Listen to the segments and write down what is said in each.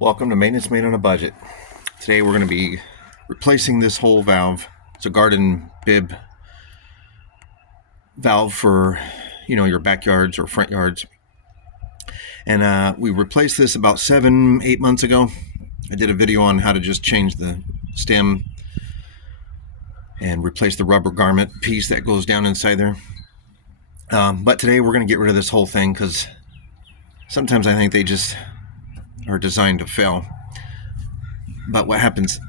Welcome to Maintenance Made on a Budget. Today we're going to be replacing this whole valve. It's a garden bib valve for, your backyards or front yards. And we replaced this about 7-8 months ago. I did a video on how to just change the stem and replace the rubber garment piece that goes down inside there. But today we're going to get rid of this whole thing because sometimes I think they just are designed to fail. But what happens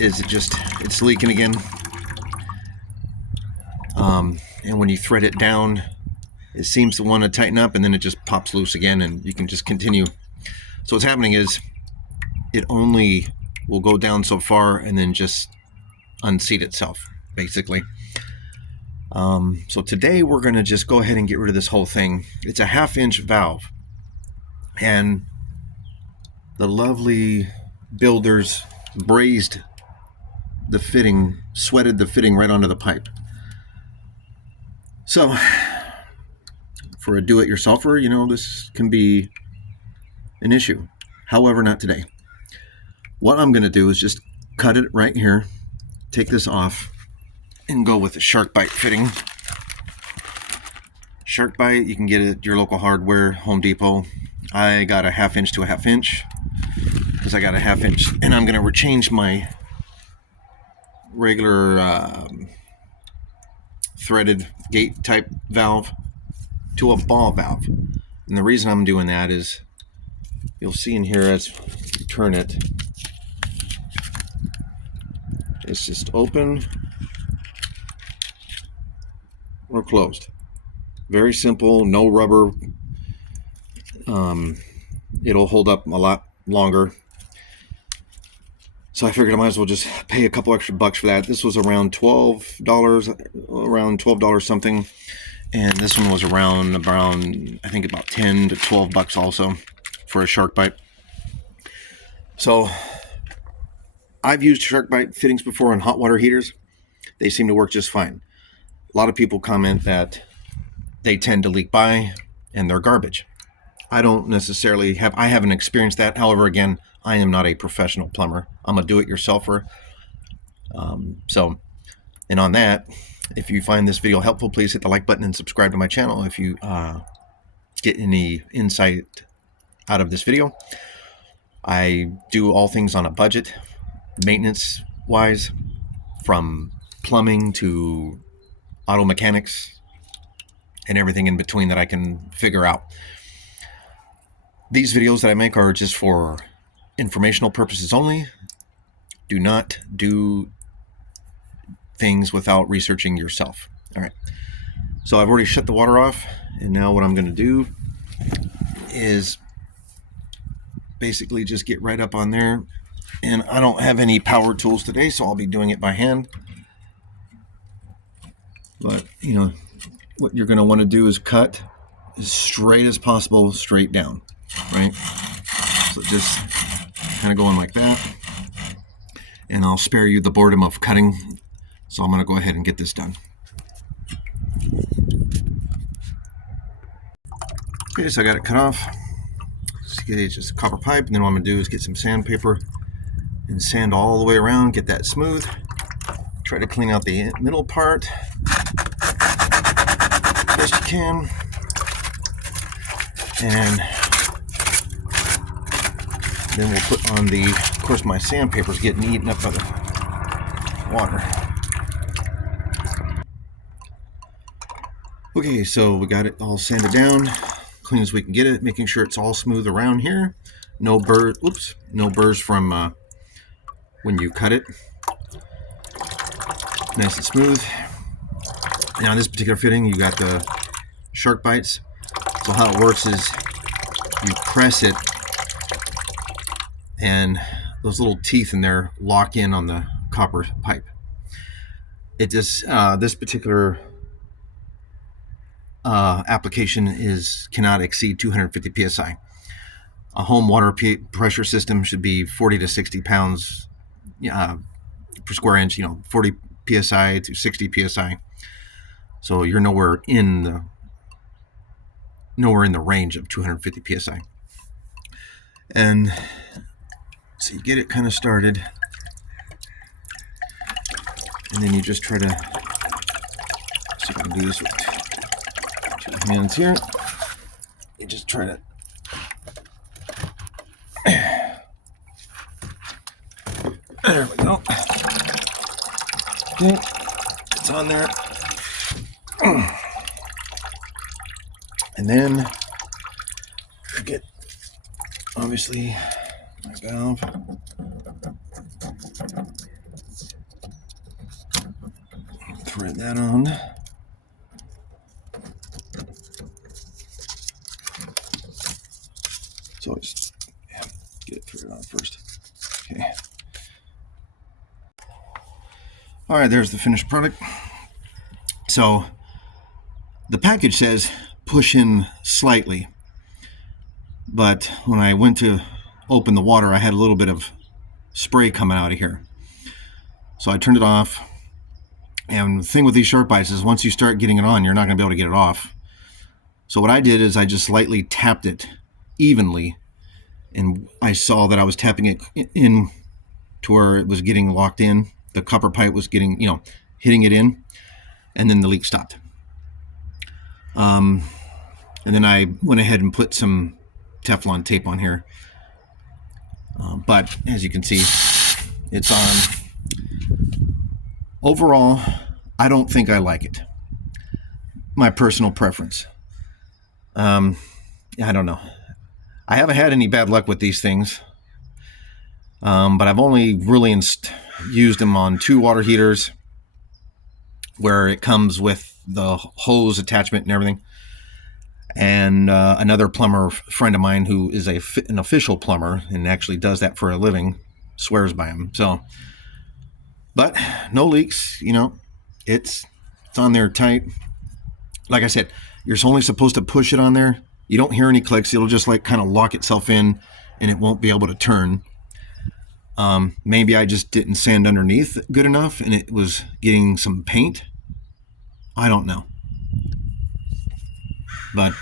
is it's leaking again. And when you thread it down, it seems to want to tighten up, and then it just pops loose again, and you can just continue. So what's happening is it only will go down so far and then just unseat itself, basically. So today we're going to just go ahead and get rid of this whole thing. It's a 1/2-inch valve, and the lovely builders brazed the fitting, sweated the fitting right onto the pipe. So for a do-it-yourselfer, this can be an issue. However, not today. What I'm going to do is just cut it right here, take this off, and go with the SharkBite fitting. SharkBite, you can get it at your local hardware, Home Depot. I got a 1/2-inch to a 1/2-inch because I got a 1/2-inch, and I'm going to change my regular threaded gate type valve to a ball valve. And the reason I'm doing that is you'll see in here as you turn it, it's just open or closed. Very simple, no rubber. It'll hold up a lot longer. So I figured I might as well just pay a couple extra bucks for that. This was around $12 something. And this one was around I think about 10 to 12 bucks also for a SharkBite. So I've used SharkBite fittings before on hot water heaters. They seem to work just fine. A lot of people comment that they tend to leak by and they're garbage. I don't necessarily I haven't experienced that. However, again, I am not a professional plumber. I'm a do-it-yourselfer. And on that, if you find this video helpful, please hit the like button and subscribe to my channel if you get any insight out of this video. I do all things on a budget, maintenance-wise, from plumbing to auto mechanics and everything in between that I can figure out. These videos that I make are just for informational purposes only. Do not do things without researching yourself. All right. So I've already shut the water off, and now what I'm going to do is basically just get right up on there. And I don't have any power tools today, so I'll be doing it by hand. But, what you're going to want to do is cut as straight as possible, straight down, right? So just kind of going like that. And I'll spare you the boredom of cutting. So I'm going to go ahead and get this done. Okay, so I got it cut off. It's just a copper pipe, and then what I'm going to do is get some sandpaper and sand all the way around, get that smooth. Try to clean out the middle part best you can. And then we'll put on of course my sandpaper's getting eaten up by the water. Okay, so we got it all sanded down, clean as we can get it, making sure it's all smooth around here. No burrs from when you cut it. Nice and smooth. Now in this particular fitting, you got the SharkBites. So how it works is you press it, and those little teeth in there lock in on the copper pipe. It just this particular application cannot exceed 250 psi. A home water pressure system should be 40 to 60 pounds per square inch. 40 psi to 60 psi. So you're nowhere in the range of 250 psi. And So you get it kind of started, and then you just try to, see if I can do this with two hands here. You just try to, there we go. Okay, it's on there. And then get, obviously, my valve. Thread that on. So just get it threaded on first. Okay. All right, there's the finished product. So the package says push in slightly, but when I went to open the water, I had a little bit of spray coming out of here. So I turned it off. And the thing with these SharkBites is once you start getting it on, you're not going to be able to get it off. So what I did is I just lightly tapped it evenly, and I saw that I was tapping it in to where it was getting locked in. The copper pipe was getting, hitting it in, and then the leak stopped. And then I went ahead and put some Teflon tape on here. But as you can see, it's on. Overall, I don't think I like it. My personal preference. I don't know. I haven't had any bad luck with these things. But I've only really used them on 2 water heaters where it comes with the hose attachment and everything. And another plumber friend of mine who is an official plumber and actually does that for a living swears by him. So, but no leaks, it's on there tight. Like I said, you're only supposed to push it on there. You don't hear any clicks. It'll just kind of lock itself in and it won't be able to turn. Maybe I just didn't sand underneath good enough and it was getting some paint. I don't know. But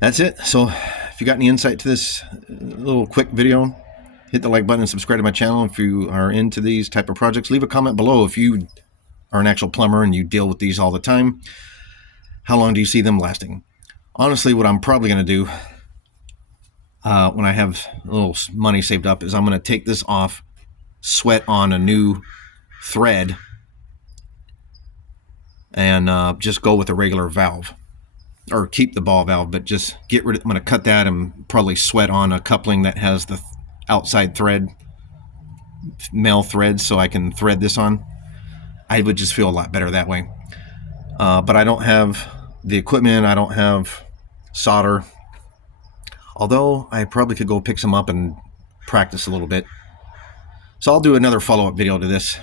that's it. So if you got any insight to this little quick video, hit the like button and subscribe to my channel. If you are into these type of projects, leave a comment below if you are an actual plumber and you deal with these all the time. How long do you see them lasting? Honestly, what I'm probably going to do when I have a little money saved up is I'm going to take this off, sweat on a new thread, and just go with a regular valve, or keep the ball valve, but just get rid of. I'm going to cut that and probably sweat on a coupling that has the outside thread, male thread, so I can thread this on. I would just feel a lot better that way. But I don't have the equipment. I don't have solder. Although I probably could go pick some up and practice a little bit. So I'll do another follow-up video to this.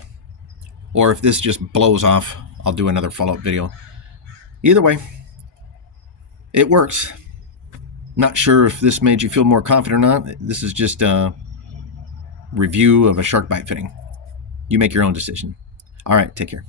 Or if this just blows off, I'll do another follow-up video. Either way, it works. Not sure if this made you feel more confident or not. This is just a review of a SharkBite fitting. You make your own decision. All right, take care.